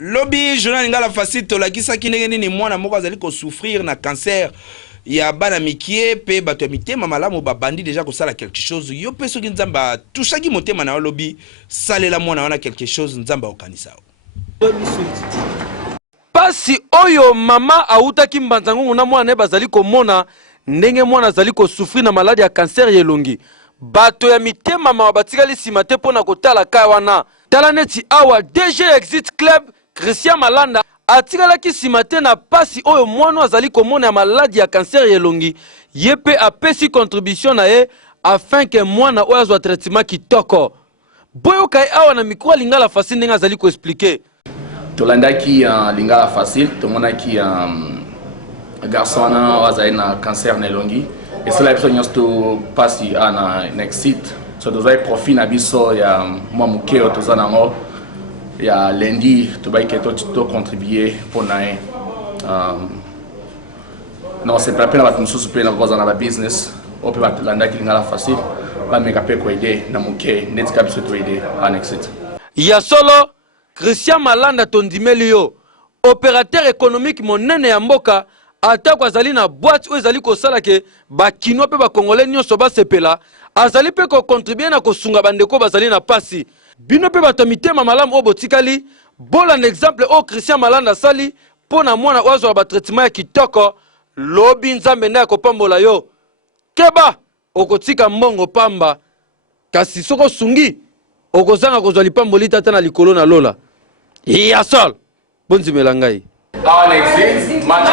Lobby journal Lingala facile tolakisa kinenge nini mwana moko azali ko souffrir na cancer ya bana mikie pe bato ya mitema malamu babandi déjà ko sala quelque chose yo pe soki nzamba touchaki motema na lobby salela mwana wana quelque chose nzamba okanisa pasi oyo mama autaki mbanzango na mwana bazali komona ndenge mwana azali ko souffrir na maladie ya cancer yelongi bato ya mitema mama batikali simate pona kotala kaya wana tala neti awa DG Exit Club Christian Malanda atikalaki simate na pasi oyo mwana azali komona ya maladie ya cancer yelongi yepe apesi contribution na ye afin que mwana oyo azwa traitement kitoko boyo kai awa na mikro Lingala facile ndenge azali ko expliquer tolandaki Lingala facile tomonaki garçon wana azali na cancer na elongi et cela biso nyonso topasi na Exit so tozali profit na biso ya mwa moke oyo toza nango ya lundi tobayike to contribuer pour na ye non c'est pas pena bato mosusu mpe na koza na babusiness oyo mpe batolandaki Lingala facile bameka mpe koede na moke ndeti ka biso toede na Exit ya solo Christian Malanda tondimeli yo opérateur économique monene ya mboka atako azali na boîte oyo ezali kosala ke bakino mpe bakongole nyonso basepela azali mpe kocontribue na kosunga bandeko bazali na pasi bino mpe bato mitema malamu oyo botikali bola na exemple oyo Christian Malanda asali mpo na mwana oyo azwaka batraitement ya kitoko lobi nzambe nde ya kopambola yo keba okotika mbongo pamba kasi soko osungi okozanga kozwa lipamboli tata na likolo na lola ya sol bonzimela ngai Exit match